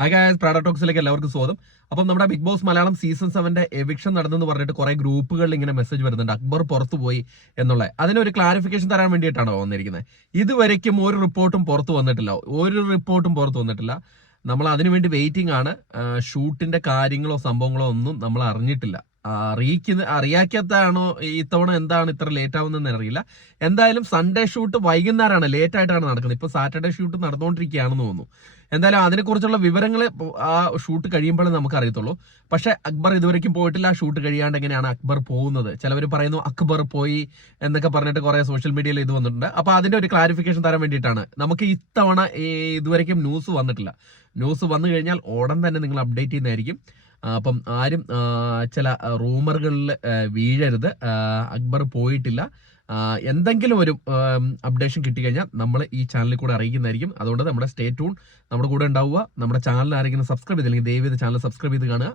Hi guys, Prada ടോക്സിലേക്ക് എല്ലാവർക്കും സ്വാഗതം. അപ്പം നമ്മുടെ Big Boss Malayalam season 7 eviction നടന്നെന്ന് പറഞ്ഞിട്ട് കുറെ ഗ്രൂപ്പുകളിൽ ഇങ്ങനെ മെസ്സേജ് വരുന്നുണ്ട്, അക്ബർ പുറത്തു പോയി എന്നുള്ള. അതിനൊരു ക്ലാരിഫിക്കേഷൻ തരാൻ വേണ്ടിയിട്ടാണോ വന്നിരിക്കുന്നത്. ഇതുവരയ്ക്കും ഒരു റിപ്പോർട്ടും പുറത്തു വന്നിട്ടില്ല. നമ്മൾ അതിനുവേണ്ടി വെയിറ്റിംഗ് ആണ്. ഷൂട്ടിന്റെ കാര്യങ്ങളോ സംഭവങ്ങളോ ഒന്നും നമ്മൾ അറിഞ്ഞിട്ടില്ല. അറിയാക്കാത്താണോ ഇത്തവണ എന്താണ് ഇത്ര ലേറ്റ് ആവുന്നതെന്ന് അറിയില്ല. എന്തായാലും സൺഡേ ഷൂട്ട് വൈകുന്നേരമാണ്, ലേറ്റ് ആയിട്ടാണ് നടക്കുന്നത്. ഇപ്പൊ സാറ്റർഡേ ഷൂട്ട് നടന്നുകൊണ്ടിരിക്കുകയാണെന്ന് തോന്നുന്നു. എന്തായാലും അതിനെക്കുറിച്ചുള്ള വിവരങ്ങൾ ആ ഷൂട്ട് കഴിയുമ്പോഴേ നമുക്ക് അറിയത്തുള്ളൂ. പക്ഷെ അക്ബർ ഇതുവരെയ്ക്കും പോയിട്ടില്ല. ആ ഷൂട്ട് കഴിയാണ്ട് എങ്ങനെയാണ് അക്ബർ പോകുന്നത്? ചിലവർ പറയുന്നു അക്ബർ പോയി എന്നൊക്കെ പറഞ്ഞിട്ട് കുറെ സോഷ്യൽ മീഡിയയിൽ ഇത് വന്നിട്ടുണ്ട്. അപ്പൊ അതിന്റെ ഒരു ക്ലാരിഫിക്കേഷൻ തരാൻ വേണ്ടിയിട്ടാണ്. നമുക്ക് ഇത്തവണ ഇതുവരെയ്ക്കും ന്യൂസ് വന്നിട്ടില്ല. ന്യൂസ് വന്നു കഴിഞ്ഞാൽ ഉടൻ തന്നെ നിങ്ങൾ അപ്ഡേറ്റ് ചെയ്യുന്നതായിരിക്കും. അപ്പം ആരും ചില റൂമറുകളിൽ വീഴരുത്. അക്ബർ പോയിട്ടില്ല. എന്തെങ്കിലും ഒരു അപ്ഡേഷൻ കിട്ടിക്കഴിഞ്ഞാൽ നമ്മൾ ഈ ചാനലിൽ കൂടെ അറിയിക്കുന്നതായിരിക്കും. അതുകൊണ്ട് നമ്മുടെ സ്റ്റേ ട്യൂൺ, നമ്മുടെ കൂടെ ഉണ്ടാവുക. നമ്മുടെ ചാനൽ ആരെങ്കിലും സബ്സ്ക്രൈബ് ചെയ്തില്ലെങ്കിൽ ദയവേത് ചാനൽ സബ്സ്ക്രൈബ് ചെയ്ത് കാണുക.